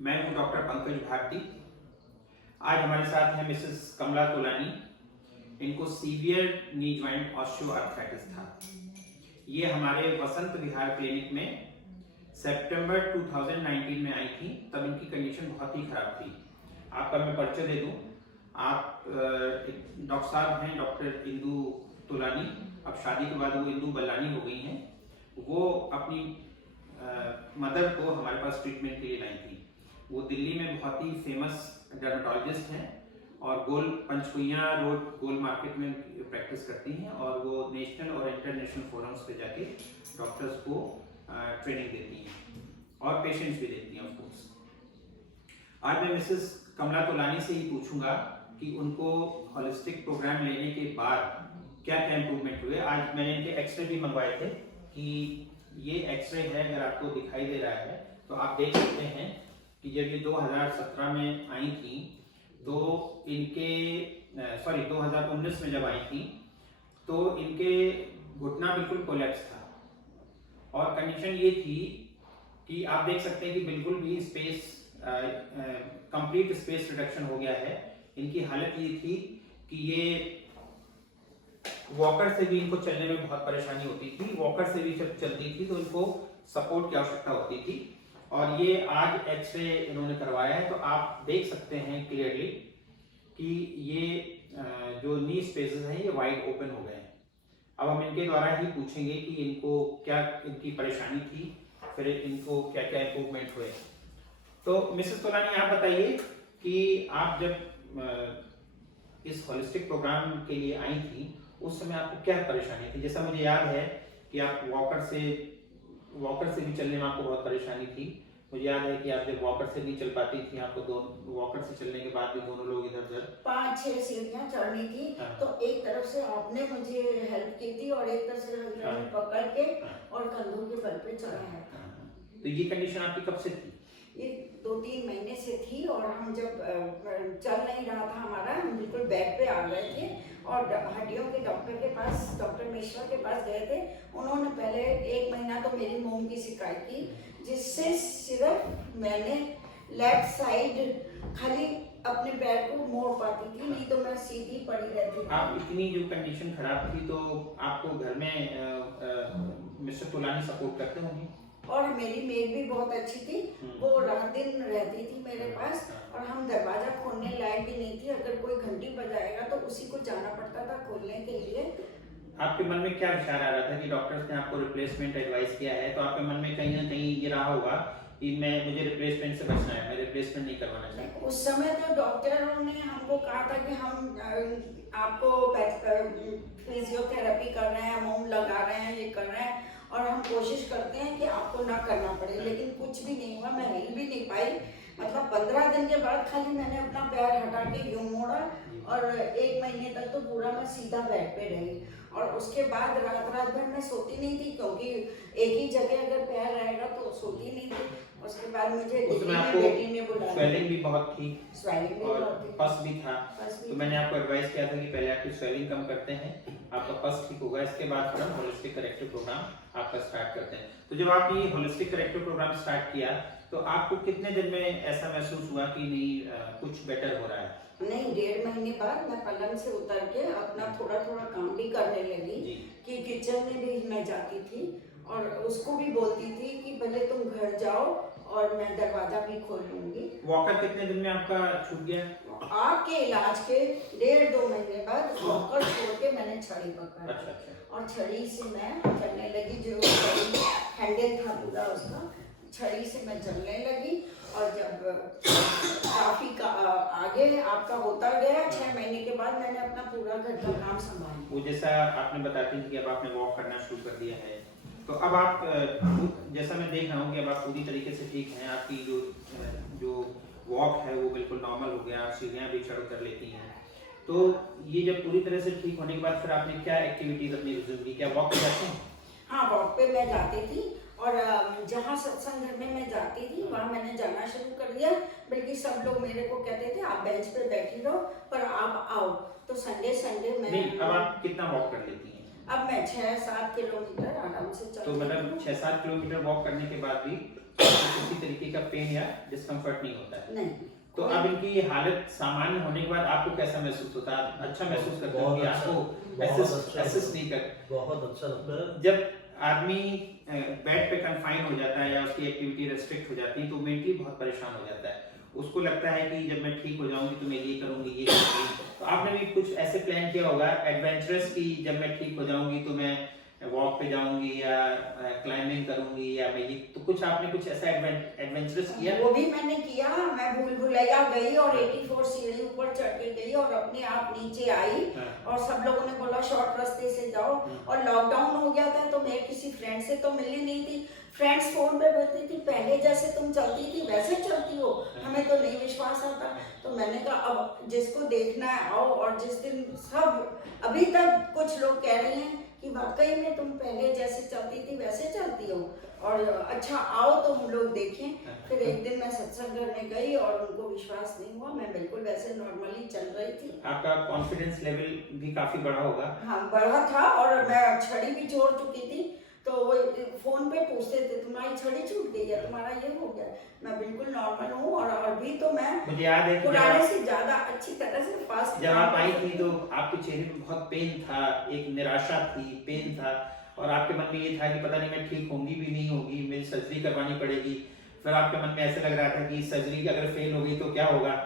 मैं हूं डॉक्टर पंकज भारती। आज हमारे साथ हैं मिसेस कमला तोलानी। इनको सीवियर नी जॉइंट ऑस्टियोआर्थराइटिस था। ये हमारे वसंत विहार क्लिनिक में सितंबर 2019 में आई थी। तब इनकी कंडीशन बहुत ही खराब थी। आपका मैं परिचय दे दूं, आप डॉक्टर साहब हैं डॉक्टर इंदु तोलानी। अब शादी के बाद वो इंदु बल्लानी हो गई हैं। वो अपनी मदर को हमारे पास ट्रीटमेंट के लिए लाई थी। वो दिल्ली में बहुत ही फेमस डर्मेटोलॉजिस्ट हैं और गोल पंचकुइया रोड गोल मार्केट में प्रैक्टिस करती हैं और वो नेशनल और इंटरनेशनल फोरम्स पे जाके डॉक्टर्स को ट्रेनिंग देती हैं और पेशेंट्स भी देती हैं ऑफ कोर्स। आज मैं मिसेस कमला तोलानी से ही पूछूंगा कि उनको होलिस्टिक प्रोग्राम लेने के बाद क्या क्या इम्प्रूवमेंट हुए। आज मैंने इनके एक्सरे भी मंगवाए थे कि ये एक्सरे है, अगर आपको दिखाई दे रहा है तो आप देख सकते हैं कि जब ये 2017 में आई थी तो इनके 2019 में जब आई थी तो इनके घुटना बिल्कुल कोलैप्स था और कंडीशन ये थी कि आप देख सकते हैं कि बिल्कुल भी स्पेस कंप्लीट स्पेस रिडक्शन हो गया है। इनकी हालत ये थी कि ये वॉकर से भी इनको चलने में बहुत परेशानी होती थी। वॉकर से भी जब चलती थी तो इनको सपोर्ट की आवश्यकता होती थी और ये आज एक्सरे इन्होंने करवाया है तो आप देख सकते हैं क्लियरली कि ये जो नी स्पेसेस हैं ये वाइड ओपन हो गए हैं। अब हम इनके द्वारा ही पूछेंगे कि इनको क्या इनकी परेशानी थी, फिर इनको क्या क्या इम्प्रूवमेंट हुए। तो मिसेस तोलानी आप बताइए कि आप जब इस होलिस्टिक प्रोग्राम के लिए आई थी उस समय आपको क्या परेशानी थी। जैसा मुझे याद है कि आप वॉकर से भी चलने में आपको बहुत परेशानी थी। मुझे याद है कि आप जब वॉकर से नहीं चल पाती थी, आपको दो वॉकर से चलने के बाद भी दोनों लोग इधर उधर 5-6 सीढ़ियां चढ़नी थी। हाँ। तो एक तरफ से आपने मुझे हेल्प की थी और एक तरफ से हस्बैंड पकड़ के और कंधों के बल पे चढ़ाया था। तो ये कंडीशन आपकी कब से थी? ये 2-3 महीने से थी और हम जब चल नहीं रहा था हमारा, हम बिल्कुल बेड पे आ गए थे और हड्डियों के डॉक्टर के पास, डॉक्टर मिश्रा के पास गए थे। उन्होंने पहले 1 महीना तो मेरी मूंग की शिकायत की, जिससे सिर्फ मैंने लेफ्ट साइड खाली अपने पैर को मोड़ पाती थी, नहीं तो मैं सीधी पड़ी रहती थी। आप इतनी जो कंडीशन खराब थी तो आपको घर में मिस्टर तोलानी सपोर्ट करते होंगे? और मेरी मेड भी बहुत अच्छी थी, वो रात दिन रहती थी मेरे पास और हम दरवाजा खोलने लायक भी नहीं थी। अगर कोई घंटी बजाएगा तो उसी को जाना पड़ता था खोलने के लिए। आपके मन में क्या विचार आ रहा था कि डॉक्टर्स ने आपको रिप्लेसमेंट एडवाइस किया है तो आपके मन में कहीं ना कहीं ये रहा होगा कि मुझे रिप्लेसमेंट से बचना है, मैं रिप्लेसमेंट नहीं करवाना चाहता। उस समय तो डॉक्टरों ने हमको कहा था कि हम आपको फिजियोथेरेपी कर रहे हैं, मोम लगा रहे हैं, ये कर रहे हैं और हम कोशिश करते हैं कि आपको ना करना पड़े, लेकिन कुछ भी नहीं हुआ। मैं हिल भी नहीं पाई। मतलब 15 दिन के बाद खाली मैंने अपना पैर हटा के यूं मोड़ा और 1 महीने तक तो पूरा मैं सीधा बेड पे रही और उसके बाद रात भर मैं सोती नहीं थी, क्योंकि एक ही जगह अगर पैर रहेगा तो सोती नहीं थी। उसके बाद मुझे बेटी ने बुलाया। स्वेलिंग भी बहुत थी, स्वेलिंग भी बहुत थी, पस भी था। तो मैंने आपको एडवाइस किया था कि पहले आपकी स्वेलिंग कम करते हैं, आपका पस ठीक होगा, इसके बाद फिर हम होलिस्टिक करेक्टिव प्रोग्राम आपका स्टार्ट करते हैं। तो जब आपने होलिस्टिक करेक्टिव प्रोग्राम स्टार्ट किया तो आपको कितने दिन में ऐसा महसूस हुआ कि नहीं कुछ बेटर हो रहा है? नहीं, 1.5 महीने बाद मैं पलंग से उतर के अपना थोड़ा थोड़ा काम भी करने लगी कि किचन में भी मैं जाती थी और उसको भी बोलती थी कि पहले तुम घर जाओ और मैं दरवाजा भी खोल लूंगी। वॉकर कितने दिन में आपका छूट गया? आपके इलाज के 1.5-2 महीने बाद वॉकर छोड़ के मैंने छड़ी पकड़ा। अच्छा। और छड़ी से मैं चलने लगी, जो हैंडल था पूरा उसका, छड़ी से मैं चलने लगी और जब काफी आगे आपका होता गया 6 महीने के बाद मैंने अपना पूरा घर का काम संभाला। वो जैसा आपने बताती थी कि अब आपने वॉक करना शुरू कर दिया है तो अब आप जैसा मैं देख रहा हूँ कि अब आप पूरी तरीके से ठीक हैं। आपकी जो वॉक है वो बिल्कुल नॉर्मल हो गया, आप सीढ़ियाँ भी चढ़ कर लेती हैं। तो ये जब पूरी तरह से ठीक होने के बाद फिर आपने क्या एक्टिविटीज अपनी रिज्यूम की? क्या वॉक पे जाते हैं? हाँ, वॉक पे मैं जाती थी और जहाँ सत्संग घर में मैं जाती थी वहाँ मैंने जाना शुरू कर दिया। बल्कि सब लोग मेरे को कहते थे आप बेंच पे बैठी रहो पर आप आओ। तो संडे मैं नहीं, अब आप कितना वॉक कर लेती हैं? अब मैं 6-7 किलोमीटर आराम से चलती तो मतलब हूँ। 6-7 किलोमीटर वॉक करने के बाद भी किसी तरीके का पेन या डिस्कम्फर्ट नहीं होता है? नहीं। तो अब इनकी हालत सामान्य होने के बाद आपको कैसा महसूस होता है? आप अच्छा महसूस करते हो कि आपको असिस्ट नहीं कर? बहुत अच्छा लगता है। जब आदमी बेड पे कन्फाइन हो जाता है या उसकी एक्टिविटी रेस्ट्रिक्ट हो जाती है तो मेंटली बहुत परेशान हो जाता है। उसको लगता है कि जब मैं ठीक हो जाऊंगी तो मैं ये करूंगी, ये करूंगी। तो आपने भी कुछ ऐसे प्लान किया होगा एडवेंचरस की, जब मैं ठीक हो जाऊंगी तो मैं वॉक पे जाऊंगी या क्लाइंबिंग करूंगी या मैं ये, तो कुछ आपने कुछ ऐसा एडवेंचरस किया? वो भी मैंने किया। मैं भूल भुलैया गई और 84 सीढ़ी ऊपर चढ़ के गई और अपने आप नीचे आई। और सब लोगों ने बोला शॉर्ट रास्ते से जाओ। और लॉकडाउन हो गया था तो मैं किसी फ्रेंड से तो मिली नहीं थी। फ्रेंड्स फोन पे बोलती थी पहले जैसे तुम चलती थी वैसे चलती हो, हमें तो नहीं विश्वास आता। तो मैंने कहा अब जिसको देखना है आओ। और जिस दिन सब अभी तक कुछ लोग कह रहे हैं कि वाकई में तुम पहले जैसे चलती थी वैसे चलती हो, और अच्छा आओ तो हम लोग देखें। फिर एक दिन मैं सत्संग करने गई और उनको विश्वास नहीं हुआ, मैं बिल्कुल वैसे नॉर्मली चल रही थी। आपका कॉन्फिडेंस लेवल भी काफी बड़ा होगा। हाँ बढ़ा था। और मैं छड़ी भी छोड़ चुकी थी। तो वो फोन पे पूछते थे तुम्हारी छड़ी छूट गई है, तुम्हारा ये हो गया। मैं बिल्कुल नॉर्मल हूँ। और अभी तो मैं मुझे याद है कि पुराने से ज्यादा अच्छी तरह से फास्ट। जब आप आई थी तो आपके चेहरे पे बहुत पेन था, एक निराशा थी, पेन था, और आपके मन में ये था कि पता नहीं मैं ठीक होंगी भी नहीं होगी, मेरी सर्जरी करवानी पड़ेगी। फिर आपके मन में ऐसे लग रहा था कि सर्जरी अगर फेल हो गई तो क्या होगा।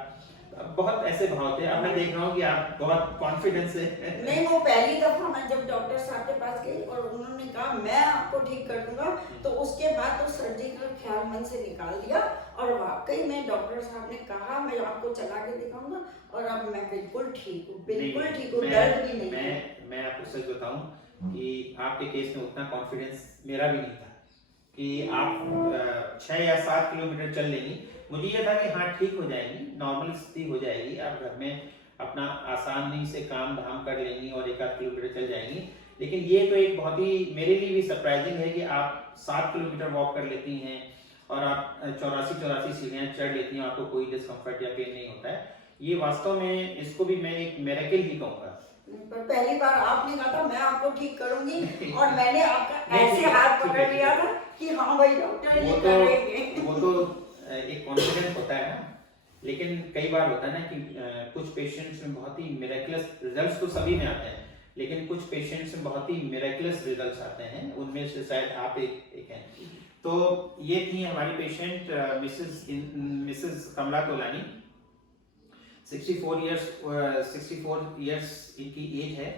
बहुत ऐसे भाव थे। अब मैं देख रहा हूँ कि आप बहुत कॉन्फिडेंस है। नहीं, वो पहली दफा मैं जब डॉक्टर साहब के पास गई और उन्होंने कहा मैं आपको ठीक कर दूंगा, तो उसके बाद तो सर्जरी का ख्याल मन से निकाल दिया। और वाकई में डॉक्टर साहब ने कहा मैं आपको चला के दिखाऊंगा, और अब मैं बिल्कुल ठीक हूँ, बिल्कुल ठीक हूँ, दर्द भी नहीं है। मैं आपको सच बताऊं कि आपके केस में उतना कॉन्फिडेंस मेरा भी नहीं था कि आप 6 या 7 किलोमीटर चल लेंगी। मुझे ये था कि हाँ ठीक हो जाएगी, नॉर्मल स्थिति हो जाएगी, आप घर में अपना आसानी से काम धाम कर लेंगी और 1-8 किलोमीटर चल जाएंगी। लेकिन ये तो एक बहुत ही मेरे लिए भी सरप्राइजिंग है कि आप 7 किलोमीटर वॉक कर लेती हैं और आप 84 सीढ़ियाँ चढ़ लेती हैं, आपको कोई डिस्कम्फर्ट या पेन नहीं होता है। ये वास्तव में इसको भी मैं एक मिरेकल ही कहूँगा। पर पहली बार आपने कहा था मैं आपको ठीक करूंगी और मैंने आपका ऐसे हाथ पकड़ लिया था कि हाँ भाई डॉक्टर ये करेंगे। वो तो एक कॉन्फिडेंस होता है ना। लेकिन कई बार होता है ना कि कुछ पेशेंट्स में बहुत ही मिरेकलस रिजल्ट्स तो सभी में आते हैं, लेकिन कुछ पेशेंट्स में बहुत ही मिरेकलस रिजल्ट्स आते हैं, उनमें से शायद आप एक हैं। तो ये थी हमारी पेशेंट मिसेस कमला तोलानी। 64 इयर्स इनकी एज है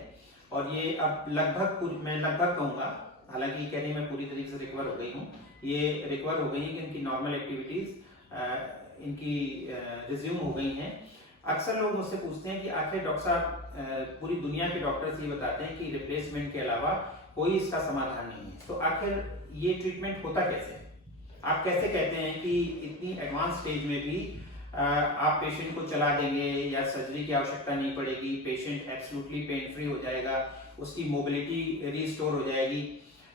और ये अब मैं लगभग कहूँगा, हालांकि ये कह रही मैं पूरी तरीके से रिकवर हो गई हूँ, ये रिकवर हो गई है कि इनकी नॉर्मल एक्टिविटीज़ इनकी रिज्यूम हो गई हैं। अक्सर लोग मुझसे पूछते हैं कि आखिर डॉक्टर साहब, पूरी दुनिया के डॉक्टर्स ये बताते हैं कि रिप्लेसमेंट के अलावा कोई इसका समाधान नहीं है, तो आखिर ये ट्रीटमेंट होता कैसे? आप कैसे कहते हैं कि इतनी एडवांस स्टेज में भी आप पेशेंट को चला देंगे या सर्जरी की आवश्यकता नहीं पड़ेगी, पेशेंट एब्सोल्युटली पेन फ्री हो जाएगा, उसकी मोबिलिटी रिस्टोर हो जाएगी।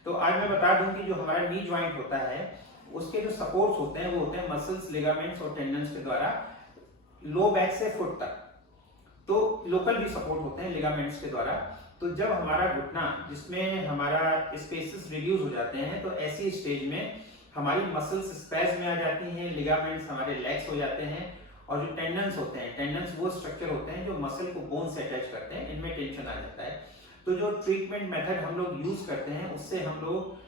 तो आज मैं बता दूं कि जो हमारा नी जॉइंट होता है उसके जो सपोर्ट्स होते हैं वो होते हैं मसल्स, लिगामेंट्स और टेंडन्स के द्वारा लो बैक से फुट तक। तो लोकल भी सपोर्ट होते हैं लिगामेंट्स के द्वारा। तो जब हमारा घुटना जिसमें हमारा स्पेसेस रिड्यूस हो जाते हैं तो ऐसी स्टेज में हमारी मसल्स स्पैज में आ जाती हैं, लिगामेंट्स हमारे लेग्स हो जाते हैं, और जो टेंडन्स होते हैं, टेंडन्स वो स्ट्रक्चर होते हैं जो मसल को बोन से अटैच करते हैं, इनमें टेंशन आ जाता है। तो जो ट्रीटमेंट मेथड हम लोग यूज करते हैं उससे हम लोग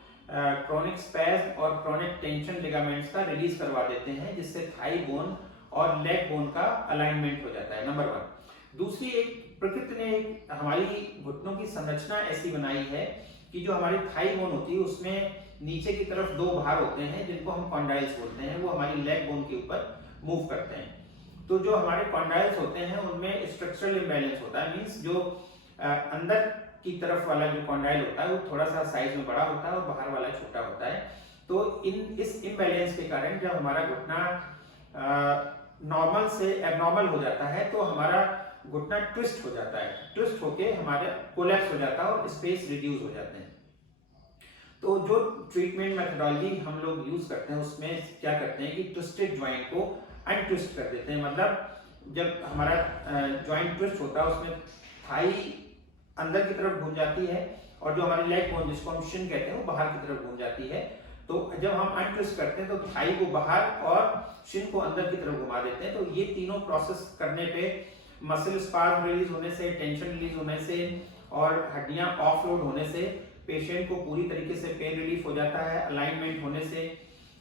क्रोनिक स्पैज और क्रोनिक टेंशन लिगामेंट्स का रिलीज करवा देते हैं, जिससे थाई बोन और लेग बोन का अलाइनमेंट हो जाता है, नंबर 1। दूसरी, एक प्रकृति ने हमारी घुटनों की संरचना ऐसी बनाई है कि जो हमारी थाई बोन होती है उसमें नीचे की तरफ 2 भार होते हैं जिनको हम कॉन्डाइल्स बोलते हैं, वो हमारी लेग बोन के ऊपर मूव करते हैं। तो जो हमारे कॉन्डाइल्स होते हैं उनमें स्ट्रक्चरल इम्बैलेंस होता है, मींस जो अंदर की तरफ वाला जो कॉन्डाइल होता है वो थोड़ा सा साइज में बड़ा होता है और बाहर वाला छोटा होता है। तो इस इम्बैलेंस के कारण जब हमारा घुटना नॉर्मल से एबनॉर्मल हो जाता है तो हमारा घुटना ट्विस्ट हो जाता है, ट्विस्ट होके हमारे कोलैप्स हो जाता है और स्पेस रिड्यूस हो जाते हैं। तो जो ट्रीटमेंट मेथोडोलॉजी हम लोग यूज करते हैं उसमें क्या करते हैं कि ट्विस्टेड ज्वाइंट को अनट्विस्ट कर देते हैं। मतलब जब हमारा ज्वाइंट ट्विस्ट होता है उसमें थाई अंदर की तरफ घुस जाती है और जो हमारी लेग बोन जिसको हम शिन कहते हैं वो बाहर की तरफ घूम जाती है। तो जब हम अनट्विस्ट करते हैं तो थाई को बाहर और शिन को अंदर की तरफ घुमा देते हैं। तो ये तीनों प्रोसेस करने पे मसल स्पार्म रिलीज होने से, टेंशन रिलीज होने से और हड्डियां ऑफलोड होने से पेशेंट को पूरी तरीके से पेन रिलीफ हो जाता है। अलाइनमेंट होने से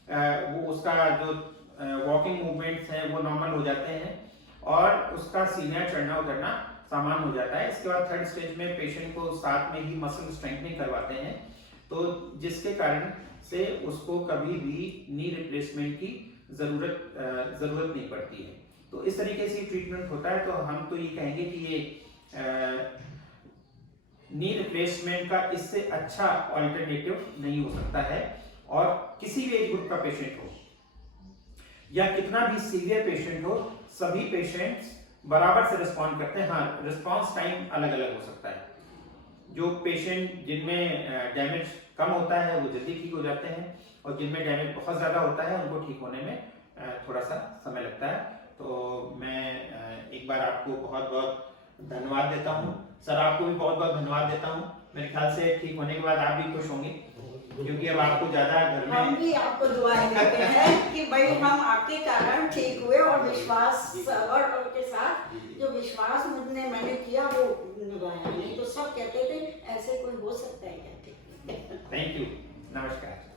वो उसका जो वॉकिंग मूवमेंट्स हैं वो नॉर्मल हो जाते हैं और उसका सीनियर चढ़ना उतरना सामान हो जाता है। इसके बाद थर्ड स्टेज में पेशेंट को साथ में ही मसल स्ट्रेंथनिंग करवाते हैं, तो जिसके कारण से उसको कभी भी नी रिप्लेसमेंट की जरूरत नहीं पड़ती है। तो इस तरीके से ट्रीटमेंट होता है। तो हम तो ये कहेंगे कि ये नी रिप्लेसमेंट का इससे अच्छा ऑल्टरनेटिव नहीं हो सकता है। और किसी भी एज ग्रुप का पेशेंट हो या कितना भी सीवियर पेशेंट हो, सभी पेशेंट्स बराबर से रिस्पॉन्ड करते हैं। हाँ, रिस्पॉन्स टाइम अलग अलग हो सकता है। जो पेशेंट जिनमें डैमेज कम होता है वो जल्दी ठीक हो जाते हैं और जिनमें डैमेज बहुत ज़्यादा होता है उनको ठीक होने में थोड़ा सा समय लगता है। तो मैं एक बार आपको बहुत बहुत धन्यवाद देता हूँ। सर, आपको भी बहुत बहुत धन्यवाद देता हूँ। मेरे ख्याल से ठीक होने के बाद आप भी खुश होंगे, क्योंकि अब आपको ज़्यादा घर में हम भी आपको दुआएं देते हैं कि भाई हम आपके कारण ठीक हुए और विश्वास और के साथ जो विश्वास मैंने किया वो निभाया। नहीं तो सब कहते थे ऐसे कोई हो सकता है क्या? थैंक यू, नमस्कार।